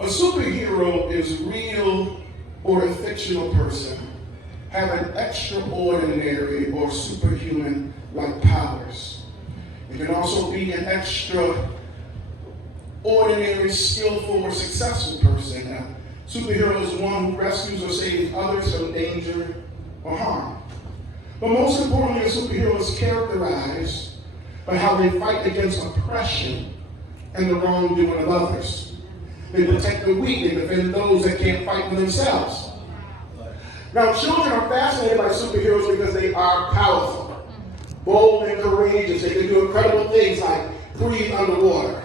A superhero is real or a fictional person having extraordinary or superhuman-like powers. It can also be an extraordinary, skillful, or successful person. A superhero is one who rescues or saves others from danger or harm. But most importantly, a superhero is characterized by how they fight against oppression and the wrongdoing of others. They protect the weak, they defend those that can't fight for themselves. Now, children are fascinated by superheroes because they are powerful, bold and courageous. They can do incredible things like breathe underwater,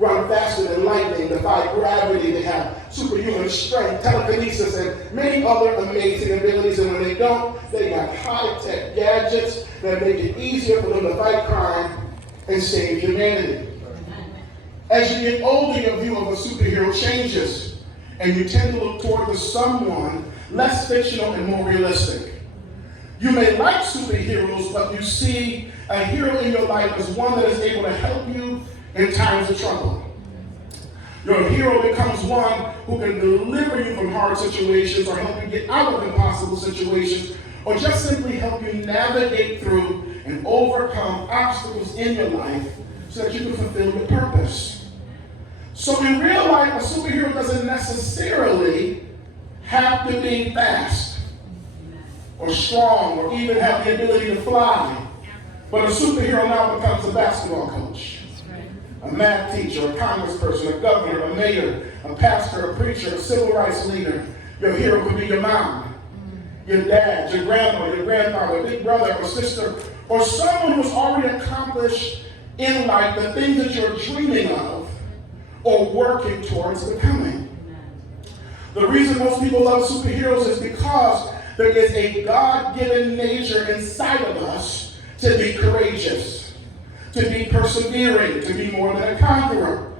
run faster than lightning, defy gravity. They have superhuman strength, telekinesis, and many other amazing abilities. And when they don't, they got high-tech gadgets that make it easier for them to fight crime and save humanity. As you get older, your view of a superhero changes, and you tend to look toward the someone less fictional and more realistic. You may like superheroes, but you see a hero in your life as one that is able to help you in times of trouble. Your hero becomes one who can deliver you from hard situations or help you get out of impossible situations or just simply help you navigate through and overcome obstacles in your life so that you can fulfill your purpose. So in real life, a superhero doesn't necessarily have to be fast or strong or even have the ability to fly. But a superhero now becomes a basketball coach, a math teacher, a congressperson, a governor, a mayor, a pastor, a preacher, a civil rights leader. Your hero could be your mom, your dad, your grandmother, your grandfather, big brother or sister, or someone who's already accomplished in life the things that you're dreaming of or working towards becoming. The reason most people love superheroes is because there is a God-given nature inside of us to be courageous, to be persevering, to be more than a conqueror.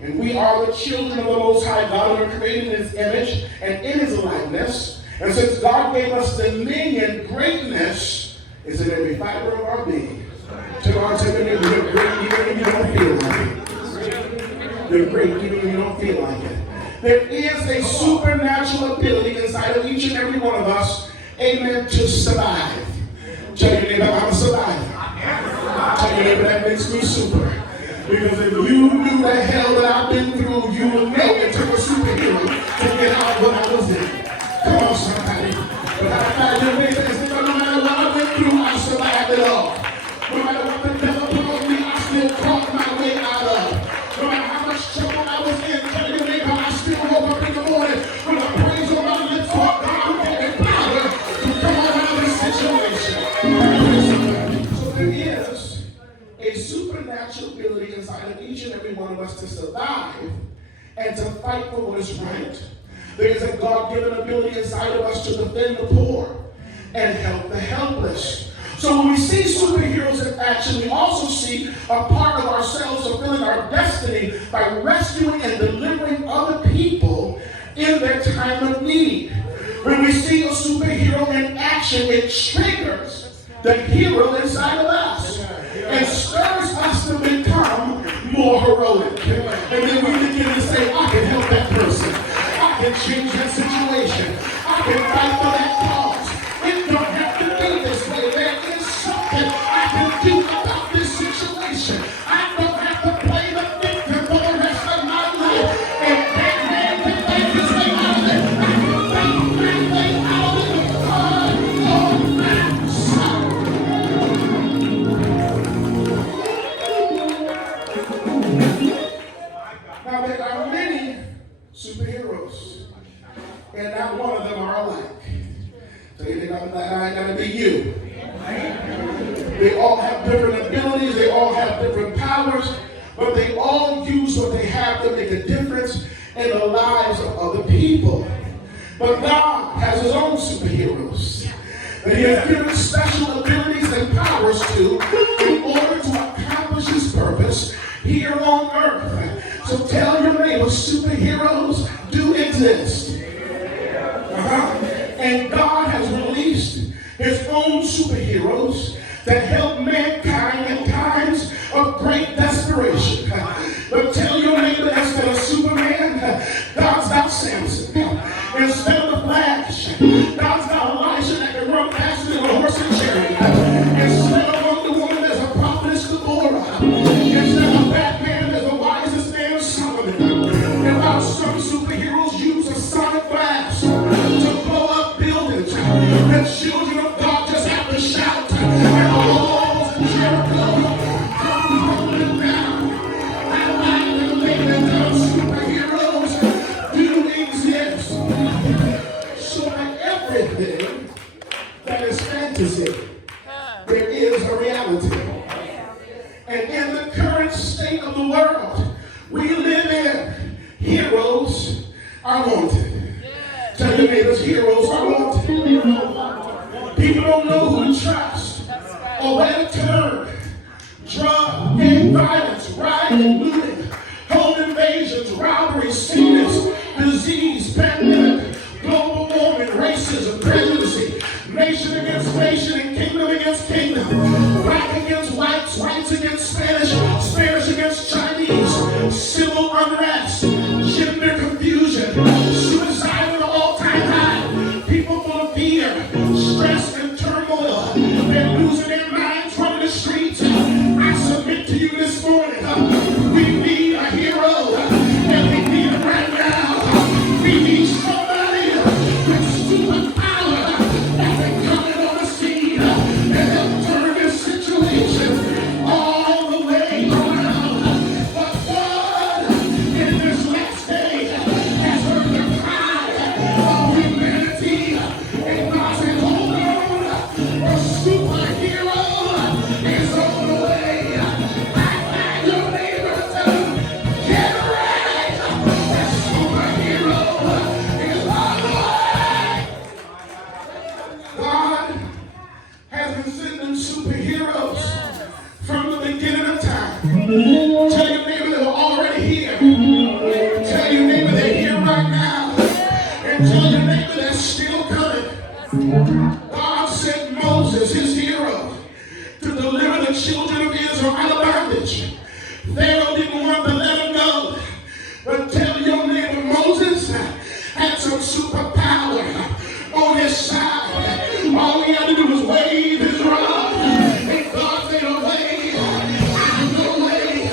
And we are the children of the Most High God, and we're created in His image and in His likeness. And since God gave us dominion, greatness is in every fiber of our being. To our you're great even when you don't feel like it. You're great even when you don't feel like it. There is a supernatural ability inside of each and every one of us, amen, to survive. Tell your neighbor, I'm a survivor. Tell your neighbor, that makes me super. Because if you knew the hell that I've been through, you would know it took a superhero to get out what I was in. Come on, somebody. But I find your neighbor and say, no matter what I went through, I survived it all. No matter what the devil put on me, I still caught my way out of. No matter how much trouble I was in, tell your neighbor, I still woke up in the morning with a praise on my lips for God who gave me power to come out of this situation. So there is a supernatural ability inside of each and every one of us to survive and to fight for what is right. There is a God-given ability inside of us to defend the poor and help the helpless. So when we see superheroes in action, we also see a part of ourselves fulfilling our destiny by rescuing and delivering other people in their time of need. When we see a superhero in action, it triggers the hero inside of us and stirs us to become more heroic. And then we begin to say, I can help that person. I can change that situation. I can fight for that cause. It don't have to be this way. There is something I can do about this situation. I don't have to play the victim for the rest of my life. And that man can make his way out of it. I can make my way out of it on my side. Now there are many superheroes, and not one of them are alike. So you think I'm gotta be you. They all have different abilities, they all have different powers, but they all use what they have to make a difference in the lives of other people. But God has His own superheroes that He has given special abilities and powers to in order to accomplish His purpose here on earth. So tell your neighbor, superheroes do exist. And God has released His own superheroes that help mankind in times of great desperation. But tell your neighbor that's got a Superman, current state of the world we live in, heroes are wanted. Tell your neighbors, heroes are wanted. People don't know who to trust or where to turn. Drug and violence, rioting, looting, home invasions, robberies, sickness, disease, pandemic, global warming, racism, prejudice, nation against nation, and kingdom against kingdom, black against whites, whites against Spanish, Spanish against Chinese, civil unrest, gender confusion, suicide at an all-time high, people full of fear, stress, and turmoil. They're losing their minds running the streets. I submit to you this morning, we need a hero, and we need him right now. We need somebody with superpower that can come in on the scene and help turn this situation all the way around. But God, in this last day, has heard the cry of humanity, and God said, hold on, a superhero is on the way. I your neighbor, tell them, get ready, a superhero is on the way. God has been sending superheroes from the beginning of time. Tell your neighbor they were already here. Tell your neighbor they're here right now. And tell your neighbor they're still coming. God sent Moses, his hero, to deliver the children of Israel out of bondage. Pharaoh didn't want to let him go. But tell your neighbor Moses had some superpower on his side. All he had to do was wave his rod. And God made a way out of no way.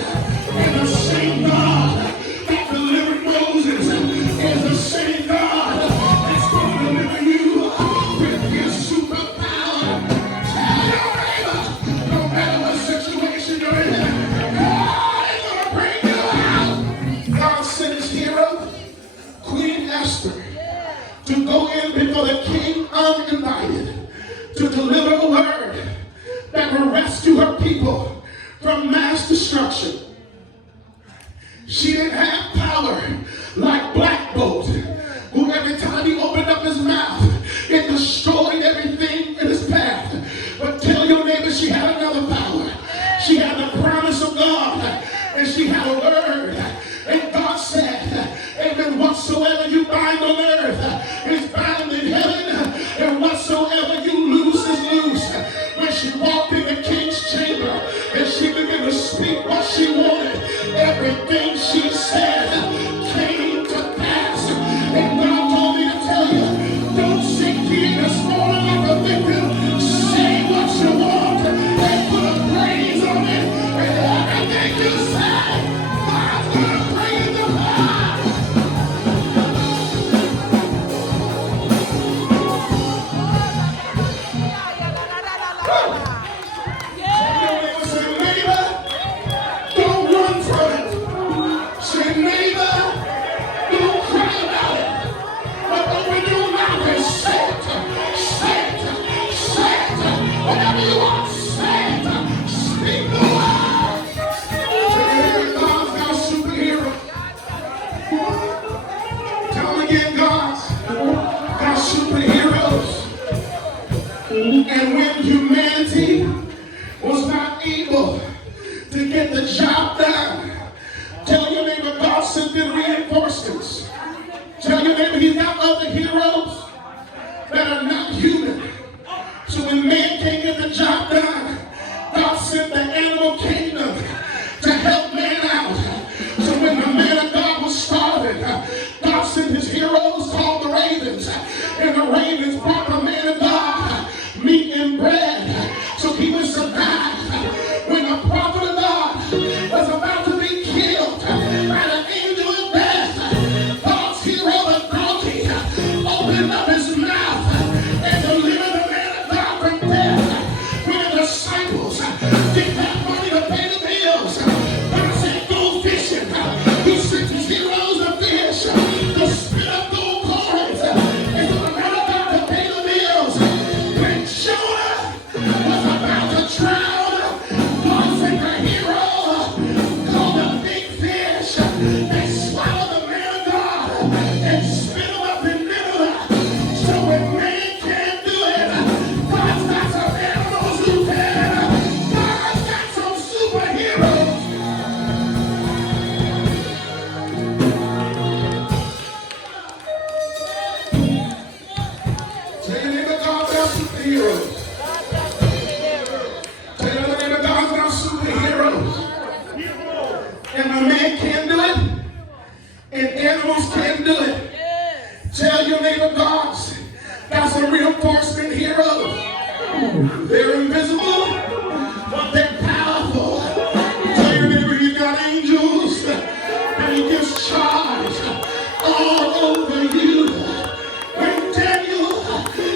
And the same God that delivered Moses is the same God that's going to deliver you with his superpower. Tell your neighbor, no matter what situation you're in, God is going to bring you out. God sent his hero, Queen Esther, to go in before the king uninvited, to deliver a word that will rescue her people from mass destruction. She didn't have power like Black Bolt, who every time he opened up his mouth, it destroyed everything in his path. But tell your neighbor she had another power. She had the promise of God, and she had a word. And God said, amen, whatsoever you bind on earth is bound in heaven, and whatsoever you loose is loose. When she walked in the king's chamber and she began to speak what she wanted, everything she said came to pass. And a man can't do it. And animals can't do it. Tell your neighbor, God's got some reinforcement heroes. They're invisible, but they're powerful. Tell your neighbor, he's got angels and he gives charge all over you. When Daniel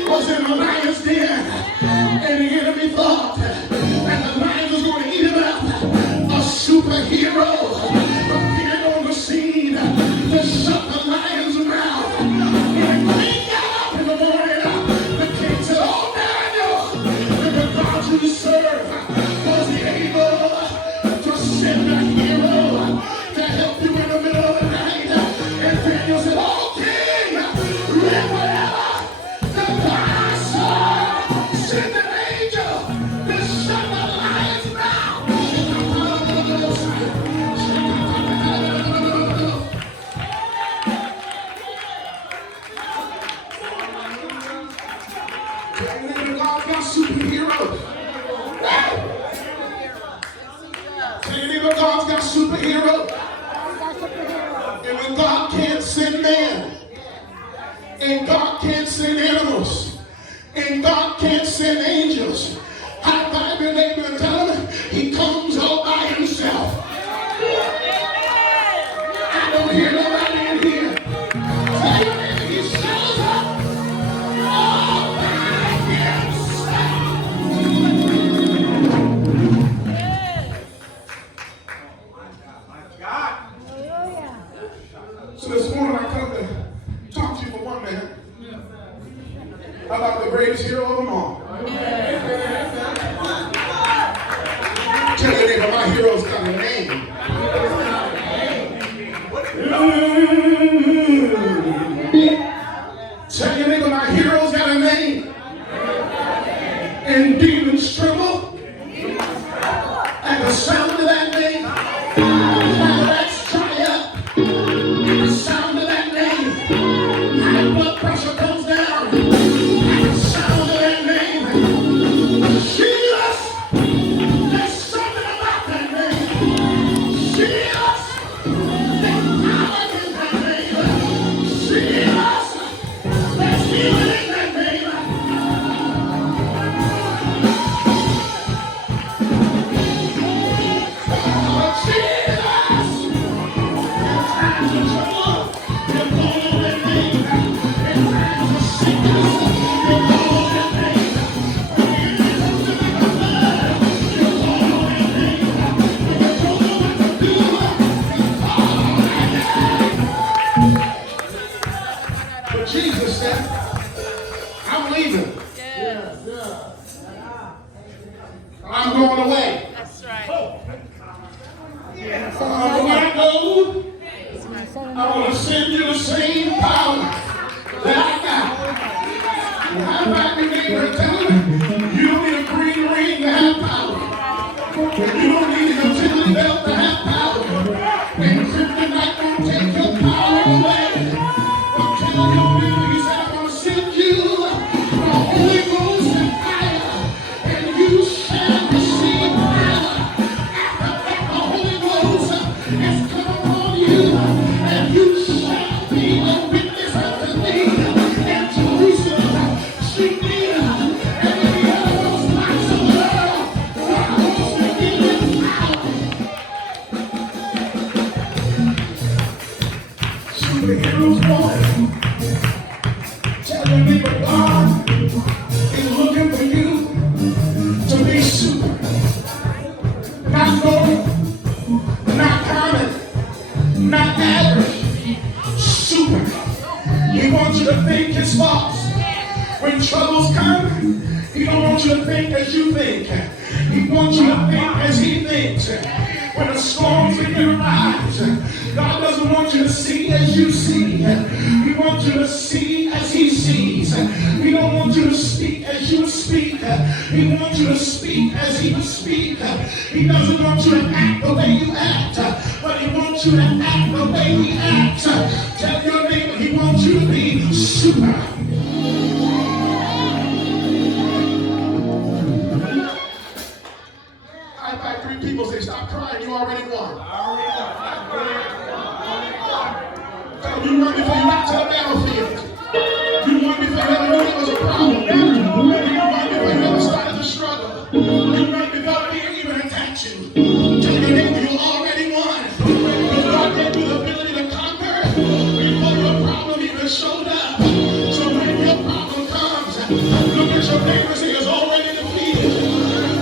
was in the lion's den and the enemy thought that the lion was going to eat him up, a superhero appeared on the scene to shut the lion's mouth. When the king got up in the morning, the king said, "Oh, Daniel, the God you serve was he able to send a hero to help you in the middle of the night?" And Daniel said, "Oh, king, whatever the God I serve, send an angel to shut the lion's mouth." God's got superheroes. Tell your neighbor, God's got superheroes. And when God can't send man, and God can't send animals, and God can't send angels, high five your neighbor and tell him he comes all by himself. I don't hear nobody in here. Tell your neighbor he shows up all by himself. So this morning I come to talk to you for 1 minute about the greatest hero of them all. Tell your neighbor, my hero's got a name. Tell your neighbor, my hero's got a name. And demons tremble at the sound of that name. That's triumph. At the sound of that name, high blood pressure comes down. At the sound of that name, Jesus, there's something about that name. Jesus, there's power in that name. Jesus, there's healing in that name. Oh, Jesus, in times of trouble, you call on that name. In times of sickness, you call on that name. When the enemy comes to make a blood, you call on that name. When you don't know what to do, you call on that name. But Jesus said, "I'm leaving. I'm going away. That's right. When I go, I want to send you the same power that I got." And how about your neighbor and tell him, you don't need a green ring to have power. You don't need a utility belt to have power. And kryptonite won't take your power away. But tell your neighbor, he said, "I'm going to send you the Holy Ghost and fire, and you shall receive power. After that, the Holy Ghost has come upon you, and you shall be a witness unto me in Jerusalem, Judea, and in the uttermost parts of the world. God wants to give you power." Superheroes born. Tell your neighbor, God is looking for you to be super. Not normal, not common, not average. Super. He wants you to think his thoughts. When troubles come, he don't want you to think as you think. He wants you to think as he thinks. When the storms begin to rise, God doesn't want you to see as you see. He wants you to see as he sees. He don't want you to speak as you speak. He wants you to speak as he would speak. He doesn't want you to act the way you act, but he wants you to act the way he acts. Tell your neighbor, he wants you to be super. I invite 3 people, say, "Stop crying." crying, you already won. You won before you got to the battlefield. You won before you ever knew there was a problem. You won before you ever started to struggle. You won before fear even attacked you. Tell your neighbor you already won. Because God gave you the ability to conquer before your problem even showed up. So when your problem comes, look at your neighbor and say it's already defeated.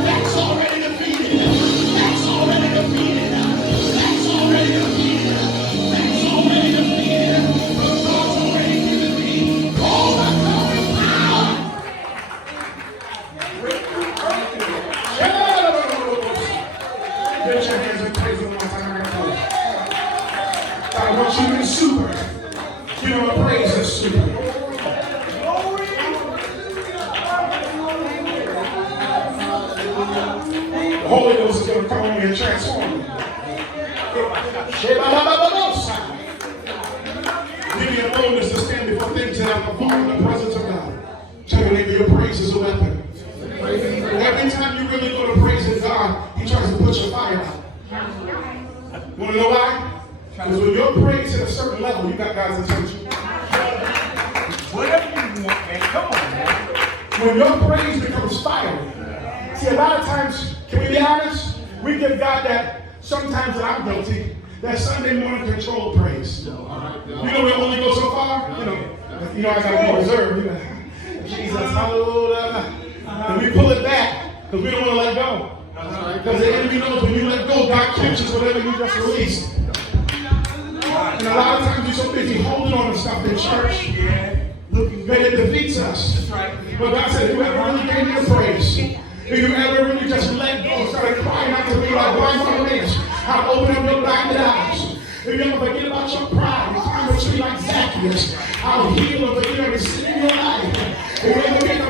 That's already defeated. That's already defeated. That's already defeated. That's already defeated. But God's already given me all the glory and power. Lift your hands and praise Him one time. God wants you to be super. You know what praise is super. The Holy Ghost is going to come on you and transform you. Give you a boldness to stand before things that are performed in the presence of God. Tell your neighbor your praise is a weapon. Every time you really go to praising God, He tries to put your fire out. You want to know why? Because when your praise at a certain level, you got God's attention. Whatever you want, man. Come on, man. When your praise becomes fire, see, a lot of times, can we be honest? We give God that, sometimes that I'm guilty, that Sunday morning control praise. You know we only go so far? You know I got to be reserved. You know, Jesus, hallelujah. And we pull it back because we don't want to let go. Because the enemy knows when you let go, God catches whatever you just released. And a lot of times we're so busy holding on to stuff in church that it defeats us. But God said, if you ever really gave me a praise, if you ever really just let go, started crying out to me like blind Bartimaeus, I'll open up your blinded eyes. If you ever forget about your pride, climb a tree like Zacchaeus, I'll heal and forgive every sin in your life. If you ever get